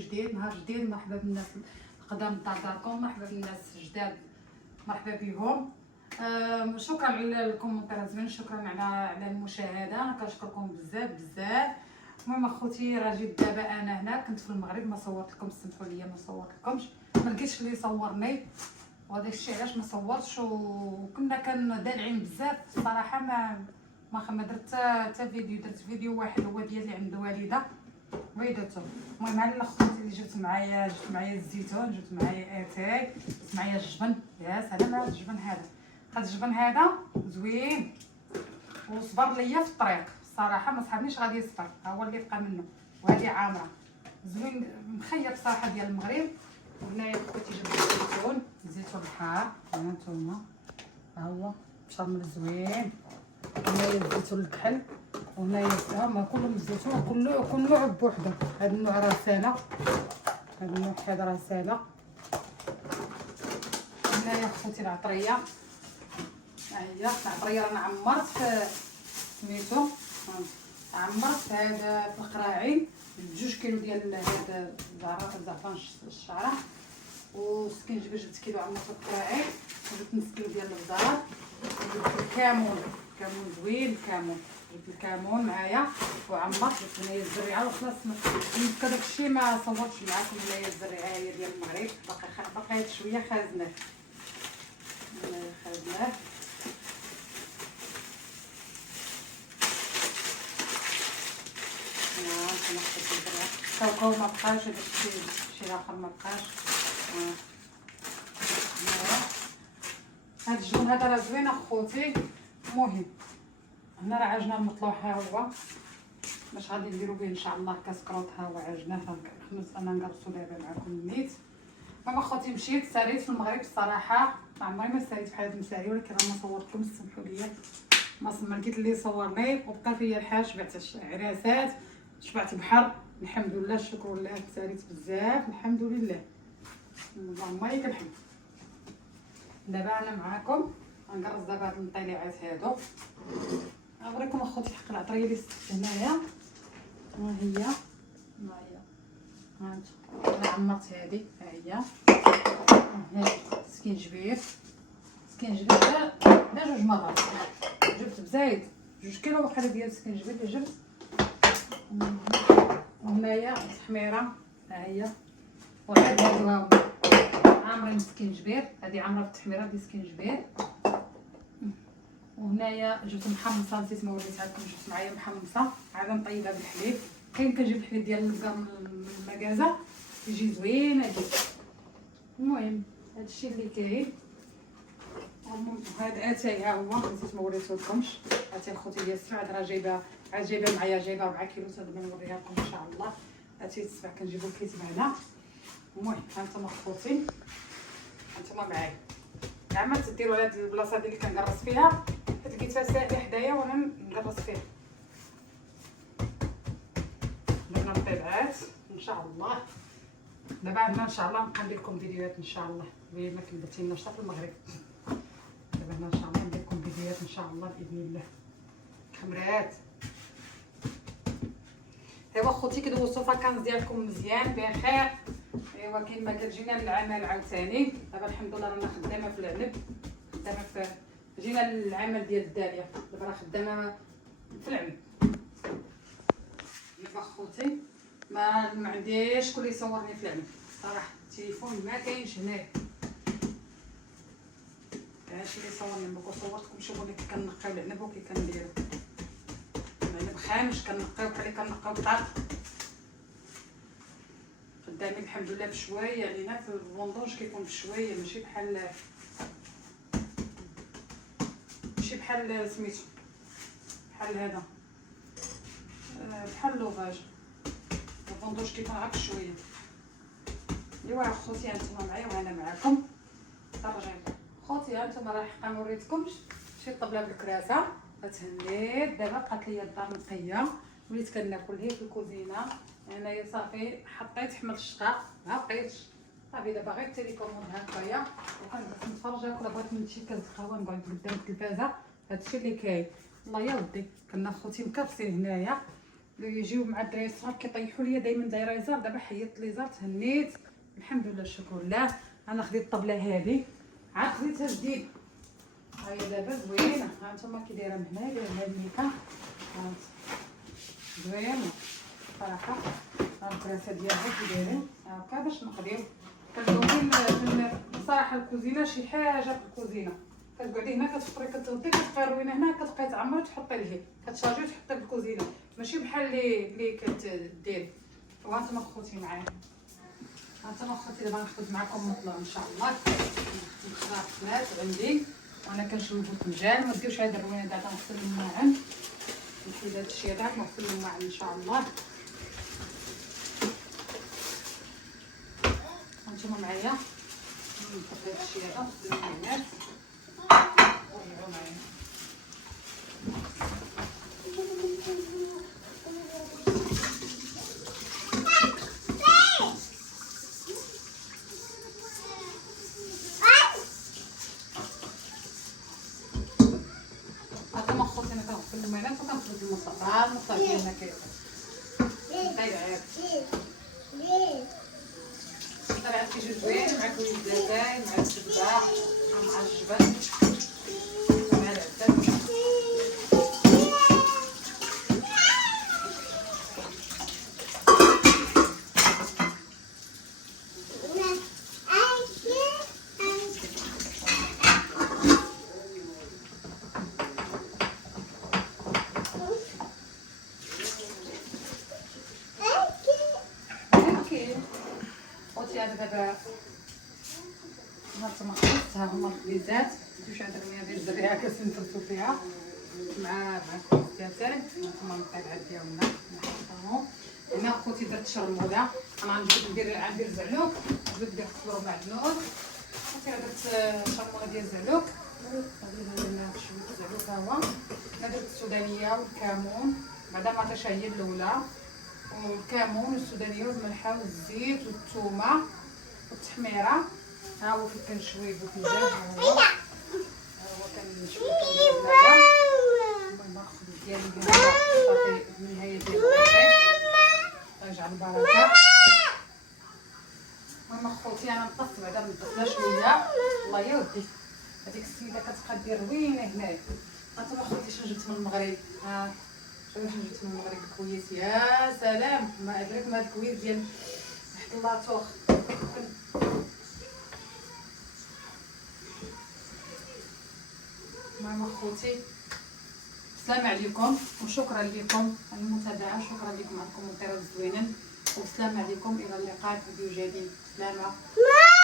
فيديو جديد، نهار جديد. مرحبا بالناس القدام داركم، مرحبا بالناس الجداد، مرحبا بهم. شكرا على الكومنتات زوين، شكرا على المشاهده، انا كنشكركم بزاف بزاف. المهم اخوتي راه جيت دابا انا هنا، كنت في المغرب ما صورت لكم، سمحوا لي ما صورت لكمش، ما لقيتش اللي يصورني وهذا الشيء علاش ما صورتش. وكنا كندالعين بزاف صراحه، ما درت حتى فيديو. درت فيديو واحد هو ديال اللي عند والده ويدته. المهم على الاخوات اللي جبت معايا الزيتون، جبت معايا اتاي، جبت معايا الجبن. يا سلام على الجبن هذا، هذا الجبن هذا زوين وصبر ليا في الطريق الصراحه، ما صحابنيش غادي يصفر، ها هو اللي بقى منه. وهذه عامره زوين مخيب صراحه ديال المغرب. وهنايا خوتي جبت الزيتون الحار، ها نتوما ها هو مشرمل زوين. هنايا الزيتون الكحل، وهنايا هما كلهم الزيتون، كل نوع بوحدو. هذا النوع راه ساله، هذا النوع هذا راه ساله. هنايا خوتي العطريه، ها هي العطريه رانا عمرت في سميتو، عمرت هذا في القراعين 2 كيلو ديال هذا زعفران الشعره، وسكينجبير جبت كيلو عمرت في القراعين، وجبت نص كيلو ديال البزار، وجبت الكمون زوين. جبت الكمون معايا وعمرت. جبت هنايا الزريعه وخلاص. يمكن داك الشيء ما صورتش معاكم. هنايا الزريعه هي ديال المغرب، باقي شويه خازناه. كنحط الزريعه كاوكاو ما بقاش، هذا الشيء اخر ما بقاش. هاد الجبن هذا راه زوين اخوتي. المهم هنا راه عجنا المطلوح، ها هو باش غادي نديرو به ان شاء الله كاسكروط. ها هو عجناه، انا نقرصو دابا معكم النيت. المهم اخوتي مشيت ساليت في المغرب الصراحه، ما عمري ما ساليت بحال هاد المسالي، ولكن انا ما صورتكم سمحوا لي، ما لقيت اللي يصورني، وبقى فيا الحال. شبعت عراسات، شبعت بحر، الحمد لله الشكر لله. ساليت بزاف الحمد لله، اللهم لك الحمد. دابا انا معاكم غنقرص دابا هاد المطيلعات هادو. نوريكم اخوتي حق العطريه اللي استفدت هنايا. ها هي ها انت، انا عمرت هذه. ها هي سكينجبير لا 2 مرات. جبت بزايد 2 كيلو وحده ديال السكينجبير اللي جبت. وهنايا التحميره، ها هي وعاد هادو هاهما عامرين السكينجبير. هذه عامره بالتحميره ديال السكينجبير. وهنايا جبت محمصه، نسيت ما وريتها لكم. جبت معايا محمصه عاد نطيبها بالحليب. كاين كنجيب الحليب ديال البقر من المكازه يجي زوين هادي. المهم هادشي اللي كاين. هاد اتاي ها هو، نسيت ما وريتهولكمش. اتاي خوتي ديال السبع، راه جايبه معايا 4 كيلو. تنبغي نوريها لكم ان شاء الله. اتاي السبع كنجيبو الكيس معنا. المهم هانتوما خوتي، هانتوما معايا كاع ما تديروا على هاد البلاصه اللي كنقرص فيها، حيت لقيتها ساهله حدايا وانا نقرص فيها. درنا الطلعات ان شاء الله. دابا عندنا ان شاء الله نبقى ندير لكم فيديوهات ان شاء الله، ما كبرتيناش حتى في المغرب. دابا هنا ان شاء الله ندير لكم فيديوهات ان شاء الله باذن الله. خمرات ايوا خوتي، كدوزتو فاكانس ديالكم مزيان بخير. ايوا كاين كتجينا للعمل عاوتاني. دابا الحمد لله رانا خدامه في العنب، خدامه في جينا للعمل ديال الداليه. دابا راه خدامه في العنب. دابا خوتي ما عنديش شكون يصورني في العنب صراحه، التليفون ما كاينش هنايا. هادشي اللي صورني. ما صورتكم شوفوا كي كنقيو العنب وكي كنديرو العنب خامش. كنقيو بحال اللي كنقيو الطاط. خدامين الحمد لله بشويه علينا في الفوندوج، كيكون بشويه ماشي بحال سميتو بحال هذا، بحال اللوفاج. الفوندوج كيكون غير بشويه. ايوا خوتي هانتوما معايا وانا معاكم. ترجعي خوتي هانتوما راه حقا ما وريتكمش شي طبله بالكراسه. تهنيت دابا بقات ليا الدار نقيه، وليت كناكل هي في الكوزينه. انايا صافي حطيت حمض الشقاق، ما بقيتش صافي. دابا غير التليكوموند هكايا، وكنبقى نتفرج. ولا بغيت نمشي كاس قهوه نقعد قدام التلفازه. هادشي اللي كاين. الله يا ودي كنا خوتي مكرسين هنايا. يجيو مع الدراري الصغار كيطيحوا ليا دائما دايره يزار. دابا حيدت لي زار تهنيت الحمد لله الشكر لله. انا خديت الطبله هذه عاد خديتها جديد، ها هي دابا زوينه. ها نتوما كي دايره من هنا دايره الميكا، ها زوينه صراحه. ها الكراسه ديالها كي دايرين هكا باش نقضيو. كتقولي بصراحه الكوزينه شي حاجه في الكوزينه، كتقعدي هنا كتفطري كتغدي كتبقاي روينه هنا كتبقاي تعمري تحطي ليه كتشارجي وتحطي في الكوزينه، ماشي بحال اللي كتدير. وانتم خوتي معايا، انتم خوتي دابا نخرج معكم نطلع ان شاء الله. نخرج الفلات عندي وانا كنشوي الفنجان. ما ديروش هاد الروينه دابا نغسل الماعن، نحيد هاد الشيء هذا ونغسل الماعن ان شاء الله. انتم معايا نحط هاد الشيء هذا ونغسل الماعن. المصطفى ديالنا طلعت كيجي زوين مع كويس دجاج مع الزبده مع الجبن مع العسل. دابا هانتوما ها هما الخبيزات. متمشيو عند المياه ديال الزريعه كنفرسو فيها مع الكوس ديالتاي. هانتوما المقطعات ديالنا نحطوهم هنا. خوتي درت شرموله، انا غنجبد ندير زعلوك، نجبد ندير الصبر معدنوس. خوتي درت شرموله ديال الزعلوك، درنا شويه زعلوك. ها هو انا درت السودانيه والكمون بعدا ما عطيتش هي الاولى، والكمون والسودانيه والملحه والزيت والثومه والتحميره. ها هو فين كنشوي البوتنجان، ها هو كنشوي البوتنجان. المهم ناخذ ديالي صافي النهايه ديال الوصفه الله يجعل البركه. المهم اخوتي انا نقصت بعدا نضفنا شويه. الله يا ودي هذيك السيده كتبقى دير روينه هنايا. هانتوما اخوتي شنو جبت من المغرب، ها شنو جبت من المغرب الكويس. يا سلام ما ادرك ما هاد الكويس ديال حد الله توخ. المهم اخوتي السلام عليكم وشكرا لكم على المتابعه، شكرا لكم على الكومنتات الزوينين، والسلام عليكم الى اللقاء في فيديو جديد. سلامه.